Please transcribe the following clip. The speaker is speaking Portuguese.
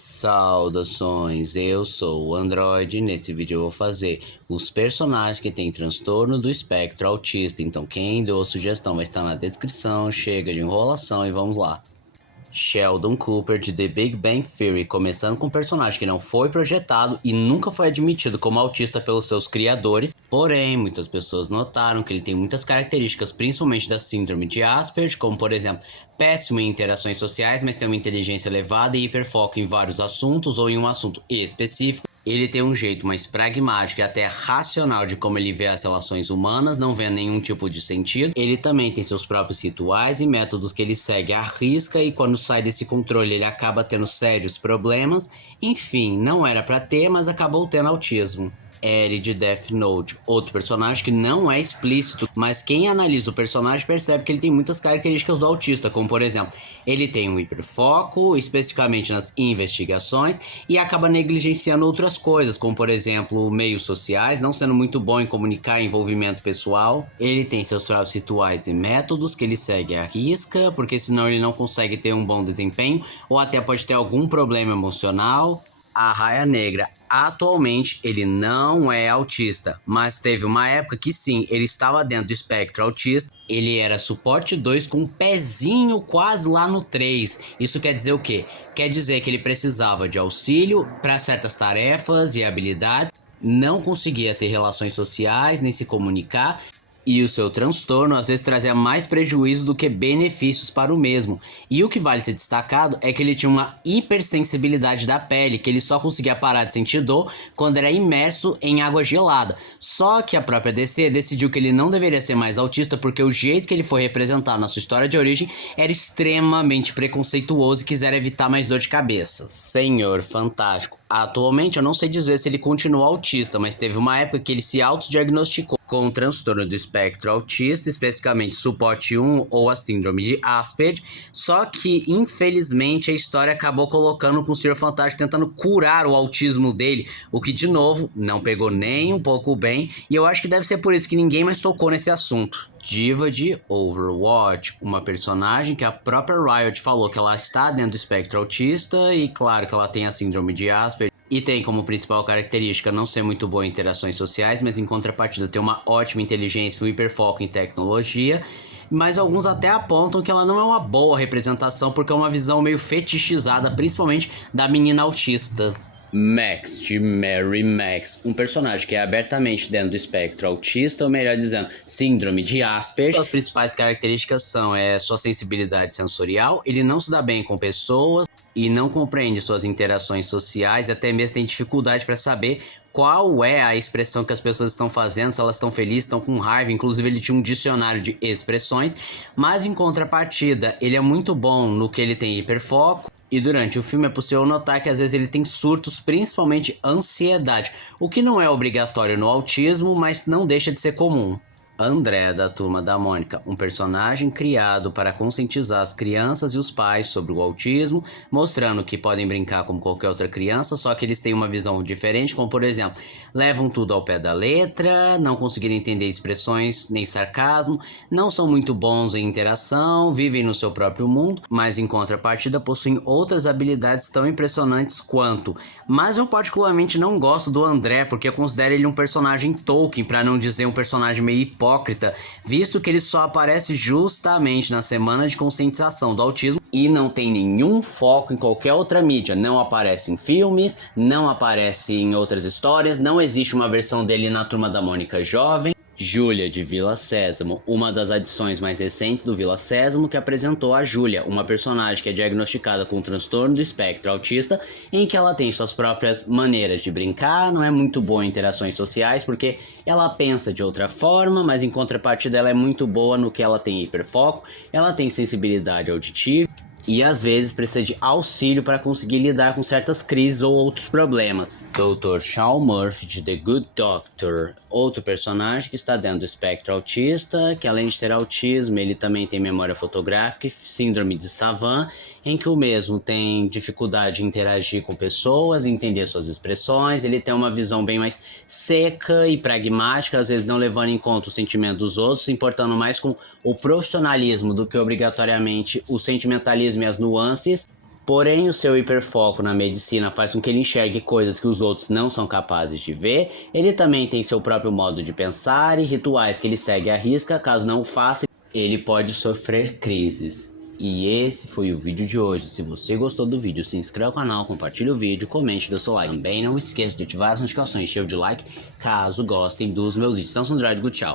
Saudações, eu sou o Android e nesse vídeo eu vou fazer os personagens que têm transtorno do espectro autista. Então quem deu a sugestão vai estar na descrição, chega de enrolação e vamos lá. Sheldon Cooper de The Big Bang Theory, começando com um personagem que não foi projetado e nunca foi admitido como autista pelos seus criadores, porém muitas pessoas notaram que ele tem muitas características, principalmente da síndrome de Asperger, como por exemplo, péssimo em interações sociais, mas tem uma inteligência elevada e hiperfoco em vários assuntos ou em um assunto específico. Ele tem um jeito mais pragmático e até racional de como ele vê as relações humanas, não vê nenhum tipo de sentido. Ele também tem seus próprios rituais e métodos que ele segue à risca e quando sai desse controle ele acaba tendo sérios problemas. Enfim, não era pra ter, mas acabou tendo autismo. Ellie de Death Note, outro personagem que não é explícito, mas quem analisa o personagem percebe que ele tem muitas características do autista, como por exemplo, ele tem um hiperfoco, especificamente nas investigações, e acaba negligenciando outras coisas, como por exemplo, meios sociais, não sendo muito bom em comunicar envolvimento pessoal. Ele tem seus próprios rituais e métodos que ele segue à risca, porque senão ele não consegue ter um bom desempenho, ou até pode ter algum problema emocional. A Raia Negra, atualmente ele não é autista, mas teve uma época que sim, ele estava dentro do espectro autista. Ele era suporte 2 com um pezinho quase lá no 3. Isso quer dizer o quê? Quer dizer que ele precisava de auxílio para certas tarefas e habilidades, não conseguia ter relações sociais nem se comunicar. E o seu transtorno às vezes trazia mais prejuízo do que benefícios para o mesmo. E o que vale ser destacado é que ele tinha uma hipersensibilidade da pele, que ele só conseguia parar de sentir dor quando era imerso em água gelada. Só que a própria DC decidiu que ele não deveria ser mais autista porque o jeito que ele foi representado na sua história de origem era extremamente preconceituoso e quiseram evitar mais dor de cabeça. Senhor Fantástico. Atualmente eu não sei dizer se ele continua autista, mas teve uma época que ele se autodiagnosticou com o transtorno do espectro autista, especificamente suporte 1 ou a síndrome de Asperger, só que infelizmente a história acabou colocando com o Senhor Fantástico tentando curar o autismo dele, o que de novo não pegou nem um pouco bem, e eu acho que deve ser por isso que ninguém mais tocou nesse assunto. Diva de Overwatch, uma personagem que a própria Riot falou que ela está dentro do espectro autista e claro que ela tem a síndrome de Asperger e tem como principal característica não ser muito boa em interações sociais, mas em contrapartida ter uma ótima inteligência e um hiperfoco em tecnologia. Mas alguns até apontam que ela não é uma boa representação porque é uma visão meio fetichizada, principalmente da menina autista. Max, de Mary Max, um personagem que é abertamente dentro do espectro autista, ou melhor dizendo, síndrome de Asperger. Suas principais características são sua sensibilidade sensorial, ele não se dá bem com pessoas e não compreende suas interações sociais, até mesmo tem dificuldade para saber qual é a expressão que as pessoas estão fazendo, se elas estão felizes, estão com raiva. Inclusive ele tinha um dicionário de expressões, mas em contrapartida ele é muito bom no que ele tem hiperfoco. E durante o filme é possível notar que às vezes ele tem surtos, principalmente ansiedade, o que não é obrigatório no autismo, mas não deixa de ser comum. André, da Turma da Mônica, um personagem criado para conscientizar as crianças e os pais sobre o autismo, mostrando que podem brincar como qualquer outra criança, só que eles têm uma visão diferente, como por exemplo, levam tudo ao pé da letra, não conseguiram entender expressões nem sarcasmo, não são muito bons em interação, vivem no seu próprio mundo, mas em contrapartida possuem outras habilidades tão impressionantes quanto. Mas eu particularmente não gosto do André, porque eu considero ele um personagem Tolkien, para não dizer um personagem meio hipócrita, visto que ele só aparece justamente na semana de conscientização do autismo e não tem nenhum foco em qualquer outra mídia, não aparece em filmes, não aparece em outras histórias, não existe uma versão dele na Turma da Mônica jovem. Júlia, de Vila Sésamo, uma das adições mais recentes do Vila Sésamo, que apresentou a Júlia, uma personagem que é diagnosticada com transtorno do espectro autista, em que ela tem suas próprias maneiras de brincar, não é muito boa em interações sociais, porque ela pensa de outra forma, mas em contrapartida ela é muito boa no que ela tem hiperfoco, ela tem sensibilidade auditiva, e às vezes precisa de auxílio para conseguir lidar com certas crises ou outros problemas. Dr. Shawn Murphy de The Good Doctor, outro personagem que está dentro do espectro autista, que além de ter autismo, ele também tem memória fotográfica e síndrome de Savant, em que o mesmo tem dificuldade em interagir com pessoas, entender suas expressões, ele tem uma visão bem mais seca e pragmática, às vezes não levando em conta o sentimento dos outros, se importando mais com o profissionalismo do que obrigatoriamente o sentimentalismo e as nuances. Porém, o seu hiperfoco na medicina faz com que ele enxergue coisas que os outros não são capazes de ver. Ele também tem seu próprio modo de pensar e rituais que ele segue à risca. Caso não o faça, ele pode sofrer crises. E esse foi o vídeo de hoje. Se você gostou do vídeo, se inscreva no canal, compartilhe o vídeo, comente, dê seu like. Também não esqueça de ativar as notificações, cheio de like, caso gostem dos meus vídeos. Então, Sandro, tchau.